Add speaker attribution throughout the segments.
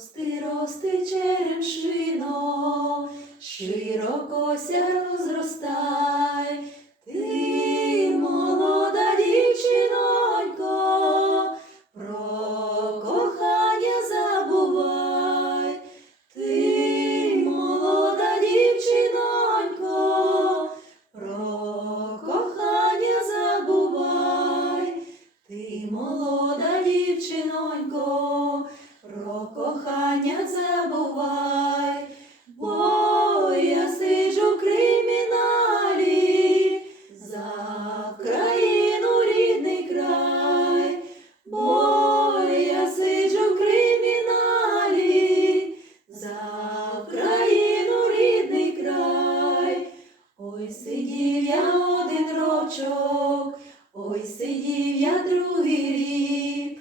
Speaker 1: Рости, рости черемшино, широко ся розростай, ти Ой сидів я один рочок, ой сидів я другий рік.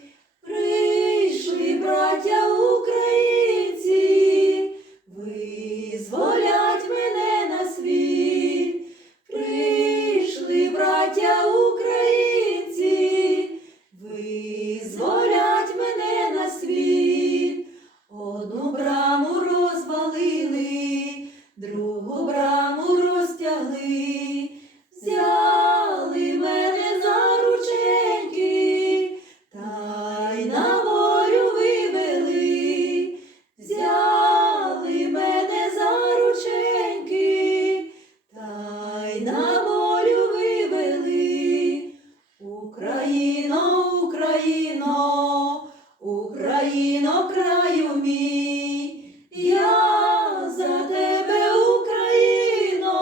Speaker 1: На волю вивели, Україно, Україно, Україно, краю мій, я за тебе, Україно,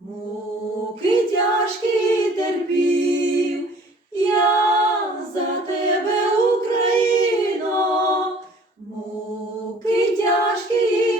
Speaker 1: муки тяжкі терпів, я за тебе, Україно, муки тяжкі.